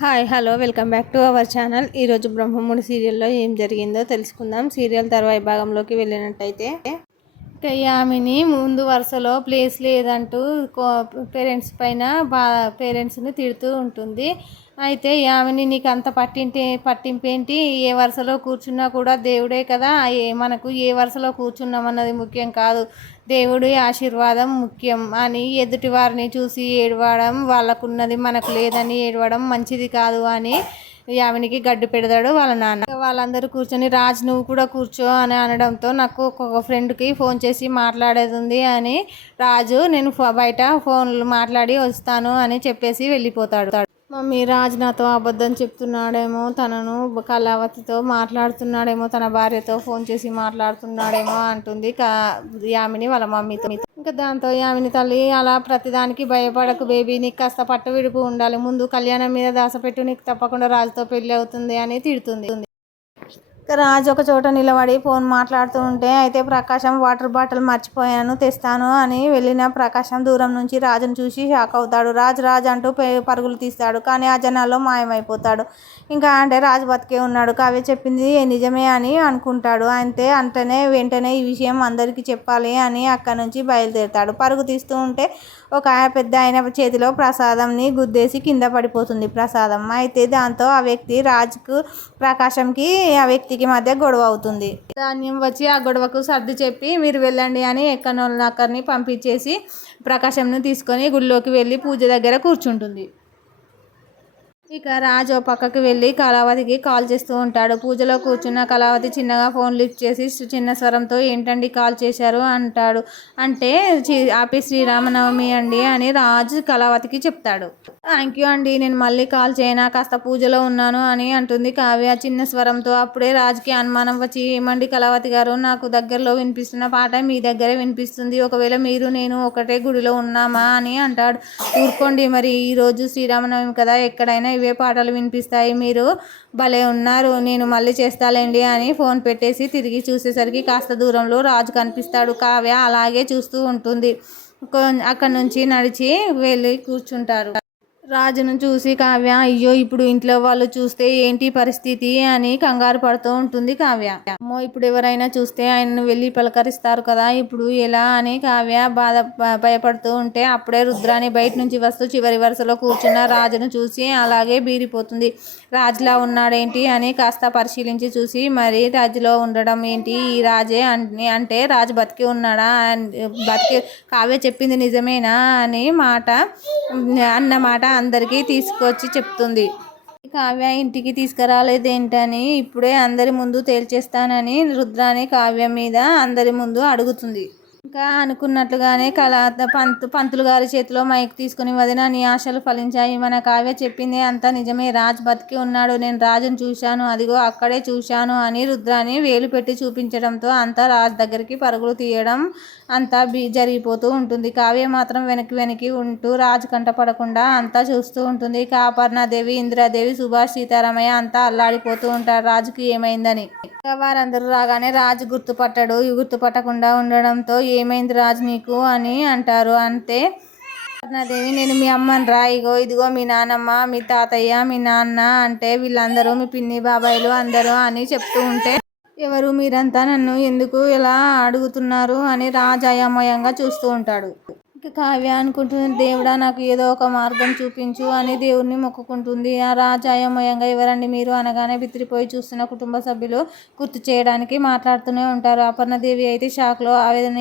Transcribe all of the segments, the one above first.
Hi hello welcome back to our channel. ఈరోజు బ్రహ్మముడి సీరియల్లో ఏం జరిగిందో తెలుసుకుందాం. సీరియల్ తర్వాయి భాగంలోకి వెళ్ళినట్టయితే ఇక యామిని ముందు వరుసలో ప్లేస్ లేదంటూ పేరెంట్స్ పైన పేరెంట్స్ని తిడుతూ ఉంటుంది. అయితే యామిని నీకు అంత పట్టింపేంటి, ఏ వరుసలో కూర్చున్నా కూడా దేవుడే కదా, మనకు ఏ వరుసలో కూర్చున్నామన్నది ముఖ్యం కాదు, దేవుడి ఆశీర్వాదం ముఖ్యం అని ఎదుటి వారిని చూసి ఏడవడం, వాళ్ళకున్నది మనకు లేదని ఏడవడం మంచిది కాదు అని యామినికి గడ్డు పెడతాడు వాళ్ళ నాన్న. వాళ్ళందరూ కూర్చొని రాజ్ నువ్వు కూడా కూర్చో అని అనడంతో నాకు ఒక ఫ్రెండ్కి ఫోన్ చేసి మాట్లాడేది ఉంది అని రాజు నేను బయట ఫోన్లు మాట్లాడి వస్తాను అని చెప్పేసి వెళ్ళిపోతాడు. మమ్మీ రాజ్ నాతో అబద్ధం చెప్తున్నాడేమో, తనను కళావతితో మాట్లాడుతున్నాడేమో, తన భార్యతో ఫోన్ చేసి మాట్లాడుతున్నాడేమో అంటుంది యామిని వాళ్ళ మమ్మీతో. ఇంకా దాంతో యామిని తల్లి అలా ప్రతిదానికి భయపడకు బేబీ, నీకు కాస్త పట్టు విడుపు ఉండాలి, ముందు కళ్యాణం మీద దాసపెట్టు, నీకు తప్పకుండా రాజుతో పెళ్ళి అవుతుంది అని తిడుతుంది. రాజు ఒక చోట నిలబడి ఫోన్ మాట్లాడుతూ ఉంటే అయితే ప్రకాశం వాటర్ బాటిల్ మర్చిపోయాను తెస్తాను అని వెళ్ళిన ప్రకాశం దూరం నుంచి రాజును చూసి షాక్ అవుతాడు. రాజ్ అంటూ పరుగులు తీస్తాడు, కానీ ఆ జనాల్లో మాయమైపోతాడు. ఇంకా అంటే రాజు బతికే ఉన్నాడు, కావ్య చెప్పింది నిజమే అని అనుకుంటాడు. వెంటనే ఈ విషయం అందరికీ చెప్పాలి అని అక్కడి నుంచి బయలుదేరుతాడు. పరుగు తీస్తూ ఉంటే ఒక పెద్ద ఆయన చేతిలో ప్రసాదంని గుద్దేసి కింద పడిపోతుంది ప్రసాదం. అయితే దాంతో ఆ వ్యక్తి రాజుకు ప్రకాశంకి ఆ వ్యక్తికి మధ్య గొడవ అవుతుంది. ధాన్యం వచ్చి ఆ గొడవకు సర్ది చెప్పి మీరు వెళ్ళండి అని ఎక్కడొక్కరిని పంపించేసి ప్రకాశంను తీసుకొని గుడిలోకి వెళ్ళి పూజ దగ్గర కూర్చుంటుంది. ఇక రాజు పక్కకి వెళ్ళి కళావతికి కాల్ చేస్తూ ఉంటాడు. పూజలో కూర్చున్న కళావతి చిన్నగా ఫోన్ లిఫ్ట్ చేసి చిన్న స్వరంతో ఏంటండి కాల్ చేశారు అంటాడు. అంటే హ్యాపీ శ్రీరామనవమి అండి అని రాజు కళావతికి చెప్తాడు. థ్యాంక్ యూ అండి, నేను మళ్ళీ కాల్ చేయనా, కాస్త పూజలో ఉన్నాను అని అంటుంది కావ్య చిన్న స్వరంతో. అప్పుడే రాజుకి అనుమానం వచ్చి ఏమండి కళావతి గారు, నాకు దగ్గరలో వినిపిస్తున్న పాట మీ దగ్గరే వినిపిస్తుంది, ఒకవేళ మీరు నేను ఒకటే గుడిలో ఉన్నామా అని అంటాడు. ఊరుకోండి, మరి ఈరోజు శ్రీరామనవమి కదా, ఎక్కడైనా ఇవే పాటలు వినిపిస్తాయి, మీరు భలే ఉన్నారు, నేను మళ్ళీ చేస్తాలేండి అని ఫోన్ పెట్టేసి తిరిగి చూసేసరికి కాస్త దూరంలో రాజు కనిపిస్తాడు. కావ్య అలాగే చూస్తూ ఉంటుంది. అక్కడి నుంచి నడిచి వెళ్ళి కూర్చుంటారు. రాజును చూసి కావ్య అయ్యో ఇప్పుడు ఇంట్లో వాళ్ళు చూస్తే ఏంటి పరిస్థితి అని కంగారు పడుతూ ఉంటుంది కావ్య. అమ్మో ఇప్పుడు ఎవరైనా చూస్తే ఆయనను వెళ్ళి పలకరిస్తారు కదా, ఇప్పుడు ఎలా అని కావ్య భయపడుతూ ఉంటే అప్పుడే రుద్రాని బయట నుంచి వస్తూ చివరి వరుసలో కూర్చున్న రాజును చూసి అలాగే బీరిపోతుంది. రాజులా ఉన్నాడేంటి అని కాస్త పరిశీలించి చూసి మరి రాజులో ఉండడం ఏంటి, ఈ రాజే అంటే రాజు బతికి ఉన్నాడా, కావ్య చెప్పింది నిజమేనా అని అన్నమాట అందరికీ తీసుకొచ్చి చెప్తుంది. కావ్య ఇంటికి తీసుకురాలేదేంటని ఇప్పుడే అందరి ముందు తేల్చేస్తానని రుద్రాని కావ్య మీద అందరి ముందు అడుగుతుంది. ఇంకా అనుకున్నట్లుగానే పంతులు గారి చేతిలో మైక్ తీసుకుని వదిన నీ ఆశలు ఫలించాయి, మన కావ్య చెప్పింది అంతా నిజమే, రాజ్ బతికి ఉన్నాడు, నేను రాజును చూశాను, అదిగో అక్కడే చూశాను అని రుద్రాని వేలు పెట్టి చూపించడంతో అంతా రాజ్ దగ్గరికి పరుగులు తీయడం అంతా జరిగిపోతూ ఉంటుంది. కావ్య మాత్రం వెనక్కి ఉంటూ రాజు కంట పడకుండా అంతా చూస్తూ ఉంటుంది. అపర్ణాదేవి, ఇందిరాదేవి, సుభాష్, సీతారామయ్య అంతా అల్లాడిపోతూ ఉంటారు రాజుకి ఏమైందని. వారందరూ రాగానే రాజు గుర్తుపట్టకుండా ఉండడంతో ఏమైంది రాజు నీకు అని అంటారు. అంతే అపర్ణాదేవి నేను మీ అమ్మని రా, ఇదిగో మీ నాన్నమ్మ, మీ తాతయ్య, మీ నాన్న అంటే వీళ్ళందరూ మీ పిన్ని బాబాయిలు అందరూ అని చెప్తూ ఉంటే ఎవరు మీరంతా నన్ను ఎందుకు ఇలా అడుగుతున్నారు అని రాజు అయోమయంగా చూస్తూ ఉంటాడు. ఇక కావ్య అనుకుంటుంది దేవుడా నాకు ఏదో ఒక మార్గం చూపించు అని దేవుణ్ణి మొక్కుకుంటుంది. ఆ రాజు అయోమయంగా ఎవరండి మీరు అనగానే బిత్తిరిపోయి చూస్తున్న కుటుంబ సభ్యులు గుర్తు చేయడానికి మాట్లాడుతూనే ఉంటారు. అపర్ణదేవి అయితే షాక్లో ఆవేదన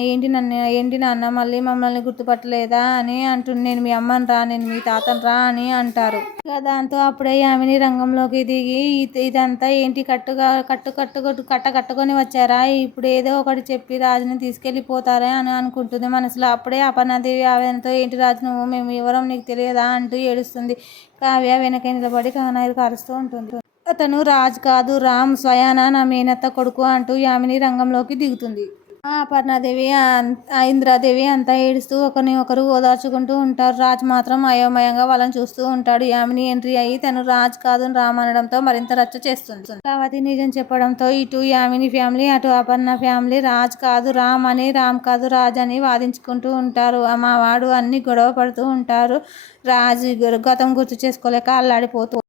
ఏంటి నాన్న మళ్ళీ మమ్మల్ని గుర్తుపట్టలేదా అని అంటుంది. నేను మీ అమ్మని రా, నేను మీ తాతను రా అని అంటారు. ఇక దాంతో అప్పుడే ఆమెని రంగంలోకి దిగి ఇదంతా ఏంటి కట్టుకొని వచ్చారా, ఇప్పుడు ఏదో ఒకటి చెప్పి రాజుని తీసుకెళ్ళిపోతారా అని అనుకుంటుంది మనసులో. అప్పుడే అపర్ణాదేవి ఆవేదనతో ఏంటి రాజు నువ్వు, మేము ఎవరం నీకు తెలియదా అంటూ ఏడుస్తుంది. కావ్య వెనక నిలబడి కారుస్తూ ఉంటుంది. అతను రాజ్ కాదు రామ్, స్వయానా నా మేనత్త కొడుకు అంటూ యామిని రంగంలోకి దిగుతుంది. అపర్ణాదేవి ఇందిరాదేవి అంతా ఏడుస్తూ ఒకరు ఓదార్చుకుంటూ ఉంటారు. రాజ్ మాత్రం అయోమయంగా వాళ్ళని చూస్తూ ఉంటాడు. యామిని ఎంట్రీ అయ్యి తను రాజ్ కాదు రామ్ అనడంతో మరింత రచ్చ చేస్తుంది. కళావతి నిజం చెప్పడంతో ఇటు యామిని ఫ్యామిలీ అటు అపర్ణ ఫ్యామిలీ రాజ్ కాదు రామ్ అని, రామ్ కాదు రాజ్ అని వాదించుకుంటూ ఉంటారు. మా వాడు అన్ని గొడవ పడుతూ ఉంటారు. రాజు గతం గుర్తు చేసుకోలేక అల్లాడిపోతూ